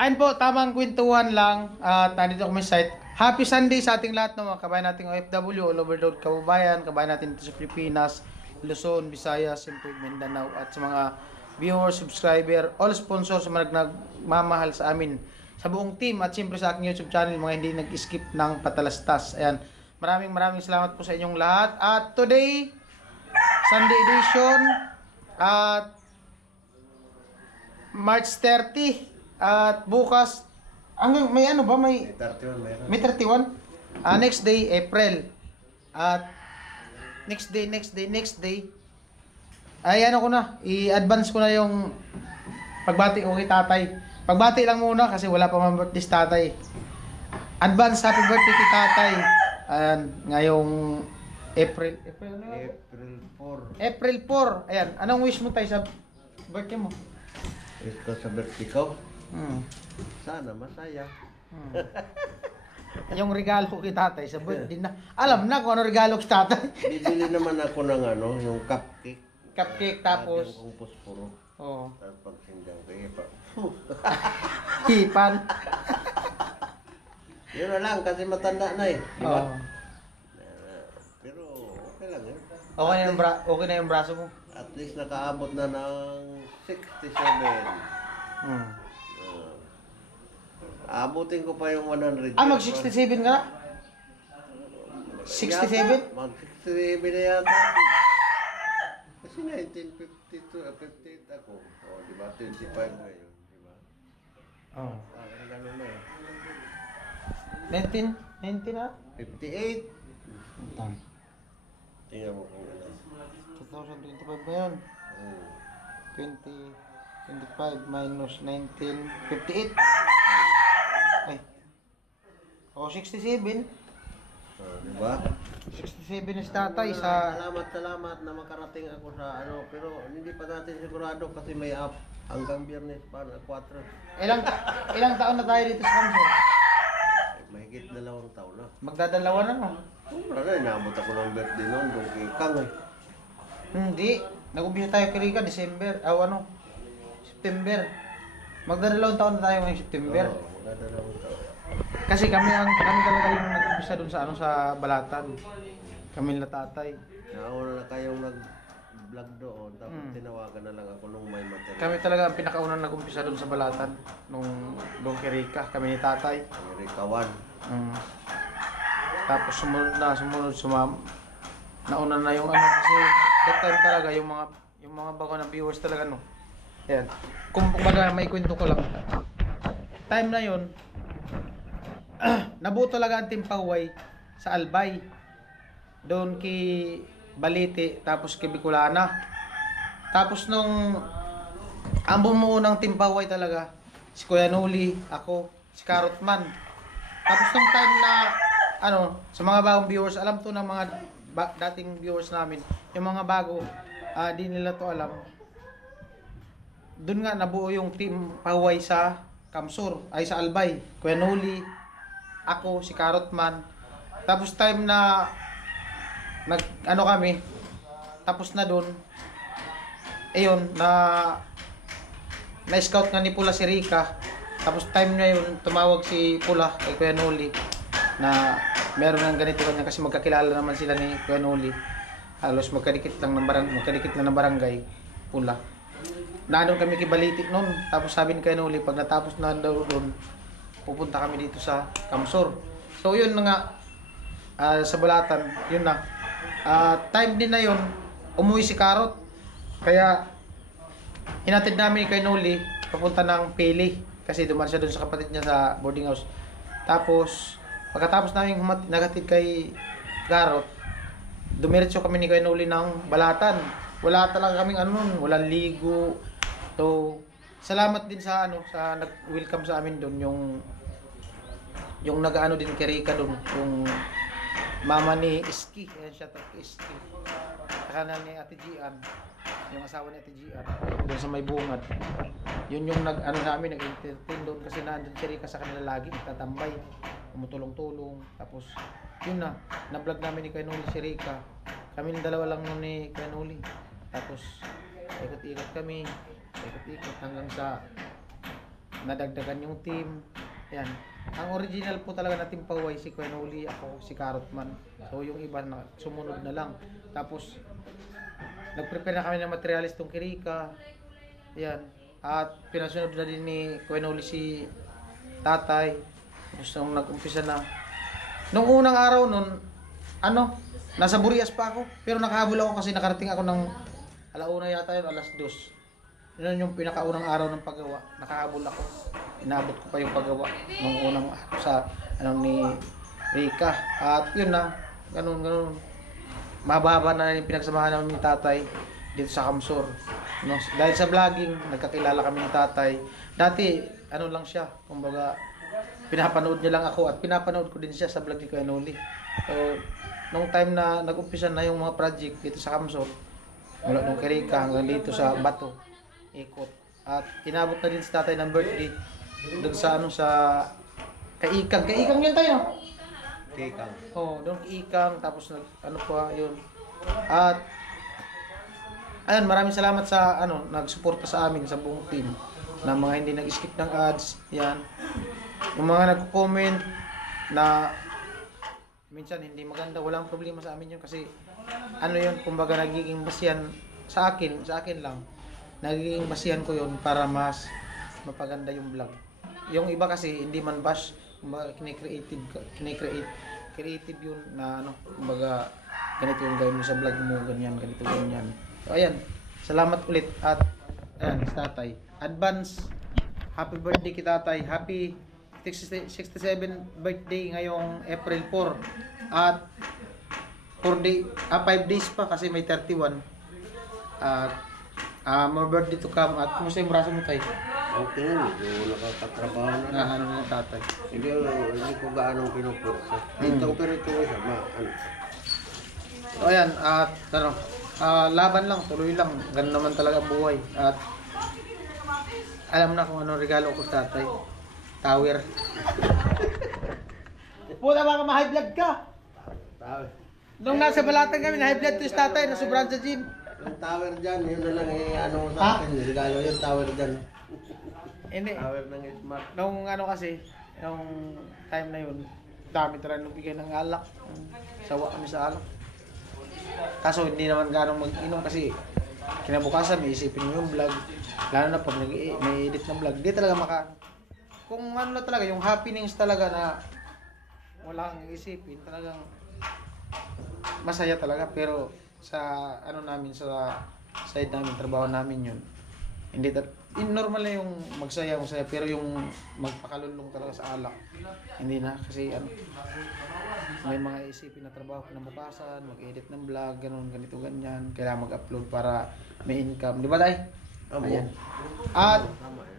Ayun po, tamang kwentuhan lang at nandito kami sa site. Happy Sunday sa ating lahat ng mga kabayan nating OFW, all over the world, kabayan natin dito sa Pilipinas, Luzon, Visayas, siyempre Mindanao at sa mga viewers, subscriber, all sponsors sa mga nagmamahal sa amin, sa buong team at siyempre sa aking YouTube channel, mga hindi nag-skip ng patalastas. Ayan, maraming salamat po sa inyong lahat. At today, Sunday edition at March 30 at bukas hanggang may ano ba may 31 meron. May 31. Next day April. At next day ay ano ko na, i-advance ko na yung pagbati ko kay tatay. Pagbati lang muna kasi wala pa man birthday si tatay. Advance happy birthday kay tatay. Ayan, ngayong April 4. April 4. Ayan, anong wish mo tayo sa birthday mo? Ito sa birthday ko. Sana masaya. Yung regalo ko kay tatay sa birthday na. Alam na kung ano regalo ko kay tatay. Bibili naman ako ng ano, yung cupcake. Cupcake tapos. Lagyan kong posporo. Oo. Tapos pag sindang ko, ipa. Hipan. Yun na lang kasi matanda na eh. Diba? Oo. Pero okay lang yun. Okay na yung braso mo. At least nakaabot na ng 67. Abutin ko pa yung 100. Mag-67 ka na? 67? Mag-67 na yata. Kasi 1952, 58 ako. O, diba? 25 ngayon. Diba? Oo. Parang gano'n na eh. 19 na? 58. Tingnan mo kung ano. 2025 ba yun? 25 minus 19, 58. Ay. O, 67. Diba? 67 na si tatay sa... Salamat na makarating ako sa ano. Pero hindi pa natin sigurado kasi may app hanggang Biyernes pa na 4. Ilang taon na tayo dito sa Kamsur? Mahigit 2 taon na. Magdadalawa na, no? Wala na, inaabot ako ng birthday noon. Doon kay Kang eh. Hindi. Nag-umpisa tayo kay Rika, December. September. Magdadalawang taon na tayo ngayong September. Oo, magdadalawang taon. Kasi kami talaga yung nag-umpisa doon sa sa Balatan. Kami na tatay. Nauna na kayong nag-vlog doon, tapos tinawagan na lang ako nung may material. Kami talaga ang pinakaunang nag-umpisa doon sa Balatan nung doon kay Rika, kami ni tatay. Amerika 1. Tapos sumunod nauna na yung ano kasi that time talaga yung mga bago na viewers talaga no. Ayan. Kung kumbaga may kwento ko lang. Time na yon nabuo talaga ang Timpaway sa Albay. Doon kay Balite tapos kay Bicolana. Tapos nung ang bumuo ng Timpaway talaga si Kuya Noli, ako, si Carrotman. Tapos nung time na sa mga bagong viewers, alam to ng mga dating viewers namin, yung mga bago, di nila to alam. Doon nga nabuo yung team Paway sa Kamsur, ay sa Albay. Kuya Noli, ako, si Carrotman. Tapos time na kami, tapos na doon, ayun, na-scout nga ni Pula si Rika. Tapos time na yun, tumawag si Pula kay Kuya Noli na meron ng ganito kanya kasi magkakilala naman sila ni Kuya Noli. Halos magkadikit lang ng barangay Pula. Nandun kami kay Baliti noon. Tapos sabi ni Kuya Noli, pag natapos na daw doon, pupunta kami dito sa Kamsur. So yun na nga, sa Balatan, yun na. Time din na yun, umuwi si Karot. Kaya hinatid namin ni Kuya Noli papunta ng Pili. Kasi dumaan siya doon sa kapatid niya sa boarding house. Tapos pagkatapos namin nagatid kay Garot, dumiretso kami ni Kuya Noli ng Balatan. Wala talaga kaming walang ligo. So, salamat din sa sa nag-welcome sa amin doon yung nag-ano din kay Rika doon, yung mama ni Iski, ayan siya Iski. Saka na ni Ate Gian, yung asawa ni Ate Gian, doon sa may bungad. Yun yung namin, nag-entertain doon kasi nandun si Rika sa kanila lagi, tatambay, tumutulong-tulong. Tapos, yun na-vlog namin ni Kuya Noli si Rika. Kami ng dalawa lang nun ni Kuya Noli. Tapos, ikot-ikot kami, ikot-ikot hanggang sa nadagdagan yung team. Yan. Ang original po talaga na team Paway, si Kuya Noli, ako, si Carrotman. So yung iba na sumunod na lang. Tapos nag-prepare na kami ng materialis tong Kirika. Yan. At pinasunod na din ni Kuya Noli si Tatay. Tapos nung nag-umpisa na. Nung unang araw nun, nasa Burias pa ako. Pero nakahabol ako kasi nakarating ako ng alauna yata yun, alas 2. Yun yung pinakaunang araw ng paggawa. Nakahabol ako. Inabot ko pa yung paggawa nung unang sa ni Rika. At yun na, ganun. Mahaba na yung pinagsamahan namin ni Tatay dito sa Kamsur. No, dahil sa vlogging, nagkakilala kami ni Tatay. Dati, lang siya, kumbaga, pinapanood niya lang ako at pinapanood ko din siya sa vlog ni Kuya Noli. So, nung time na nag-umpisa na yung mga project dito sa Kamsur, mula nung Kirika hanggang dito sa Bato, ikot. At inabot na din si Tatay ng birthday doon sa sa Kaikang. Kaikang yun tayo, no? Kikang. Doon Kaikang, tapos pa yun. At ayun, maraming salamat sa nagsuporta sa amin sa buong team na mga hindi nag-skip ng ads, yan. Yung mga nagko-comment na minsan hindi maganda, walang problema sa amin yun kasi yun, kumbaga nagiging basihan sa akin lang. Nagiging basihan ko yun para mas mapaganda yung vlog. Yung iba kasi hindi man bash, kumbaga creative yun na kumbaga ganito yung gawin mo sa vlog mo, ganyan. So ayan, salamat ulit at ayan, si Tatay. Advance happy birthday kay Tatay. Happy 67 birthday ngayong April 4. At 5 days pa kasi may 31. At more birthday to come. At kumusta yung braso mo, Tay? Okay, medyo nakakatrabaho na. Na Tatay? Hindi ko gaano pinupursa. Ito pero ito siya, So ayan, at laban lang, tuloy lang. Ganun naman talaga buhay. At alam na kung anong regalo ko sa Tatay. Tower. Puta, baka ma-high blood ka. Tower. Nung nasa Balatan kami, na-high blood to si Tatay, nasubrahan sa gym. Yung tower dyan, yun na lang sa akin. Regalo yung tower dyan. Hindi. Tower ng smart. Nung nung time na yun, dami talaga nung bigay ng alak. Sawa kami sa alak. Kaso hindi naman ganong mag-inom kasi kinabukasan may isipin mo yung vlog. Lalo na pag may edit ng vlog, di talaga kung na talaga, yung happenings talaga na wala kang isipin, talagang masaya talaga. Pero sa namin, sa side namin, trabaho namin yun. Hindi normal na yung magsaya, pero yung magpakalulong talaga sa alak, hindi na. Kasi may mga isipin na trabaho kinabukasan, mag-edit ng vlog, ganito, ganyan. Kailangan mag-upload para may income. Di ba, Tay? Ayan. At,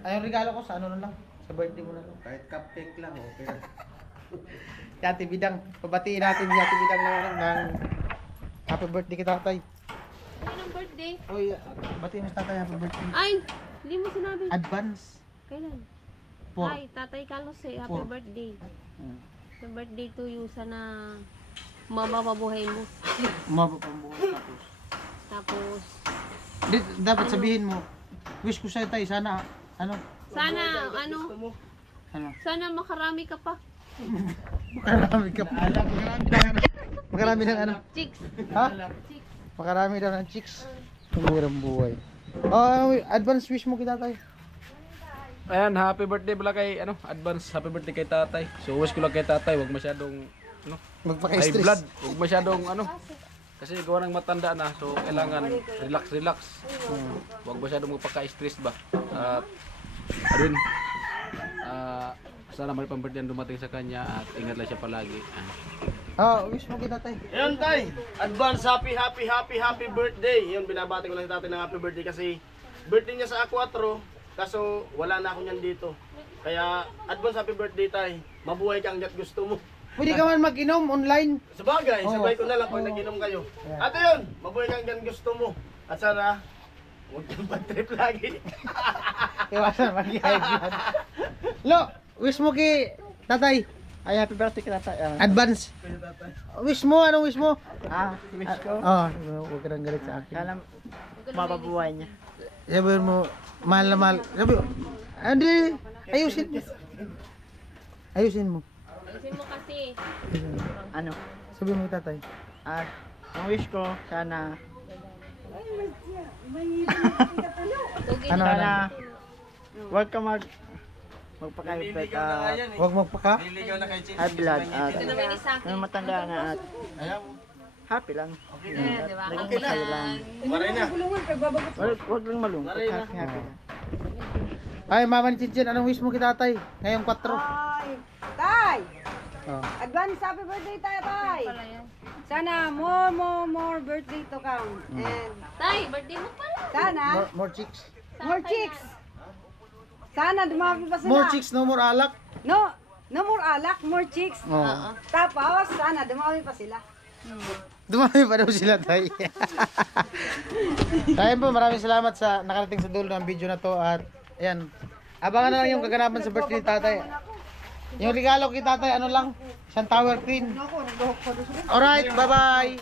ayong regalo ko sa na lang. Sa birthday mo na lang. Kahit cupcake lang, okay. Ate Bidang, pabatiin natin si Ate Bidang ng happy birthday kay Tatay. Kailan birthday? Uy, batiin mo si Tatay happy birthday. Ay, hindi mo sinabi. Advance. Kailan? 4. Ay, Tatay Carlos happy Four. birthday. Happy birthday to you. Sana mabababuhay mo. Mapapambuhay tapos. Tapos, Dapat sabihin mo, wish ko sa'yo, Tay, sana, sana, sana makarami ka pa. makarami ka pa. Makarami ng Chicks. Ha? Chicks. Makarami daw ng chicks. Tumurang buhay. Advance wish mo kita, Tay. Ayan, happy birthday pala kay advance happy birthday kay Tatay. So wish ko lang kay Tatay, wag masyadong high Magpaka-stress. blood, wag masyadong kasi gawa ng matanda na. So kailangan relax. Wag masyadong magpaka-stress ba. At ayun. Sana may pang-birthday dumating sa kanya at ingat lang siya palagi. Wish mo kita, Tay. Ayun, Tay. Advance happy birthday. Yun, binabati ko lang si tatay ng happy birthday kasi birthday niya sa A4, kaso wala na ako niyan dito. Kaya advance happy birthday, Tay. Mabuhay ka hanggat gusto mo. Pwede ka man mag-inom online. Sabagay, Oo. sabay ko na lang pag nag-inom kayo. At yun, mabuhay ka hanggat gusto mo. At sana, huwag kang bad-trip lagi. Iwasan mag-high blood. Lo, wish mo kay Tatay. Ay, happy birthday kay Tatay. Advance. Wish mo, anong wish mo? Wish ko. Huwag ka nang galit sa akin. Alam, mababuhay niya. Sabi mo, mahal na mahal. Sabi mo, hindi. Ayusin mo. Ayusin mo. Ayusin mo kasi. Ano? Sabi mo tatay. At ang wish ko, sana, Tugin Ano, sana, ano? huwag ka magpakaipit at Huwag magpaka. high blood at Ito naman isa akin. nung matanda na at happy lang. Di ba? Naging masaya lang. Maray na. Huwag lang malungkot. Maray na. Happy lang. Ay, Mama ni Chinchin, anong wish mo kay tatay? Ngayong 4. Ay, Tay! Oh. Advance happy birthday tayo, Tay! Pala yan. Sana more birthday to come. And Tay, birthday mo pala. sana, More chicks. more chicks! Sana dumami pa sila. More chicks, no more alak. No more alak, more chicks. Oh. Tapos, sana dumami pa sila. Dumami pa daw sila tayo. Kaya po, maraming salamat sa nakarating sa dulo ng video na to at ayan. Abangan na lang yung kaganapan sa birthday ni tatay. Yung regalo kay tatay, ano lang? Isang tower queen. Alright, bye-bye!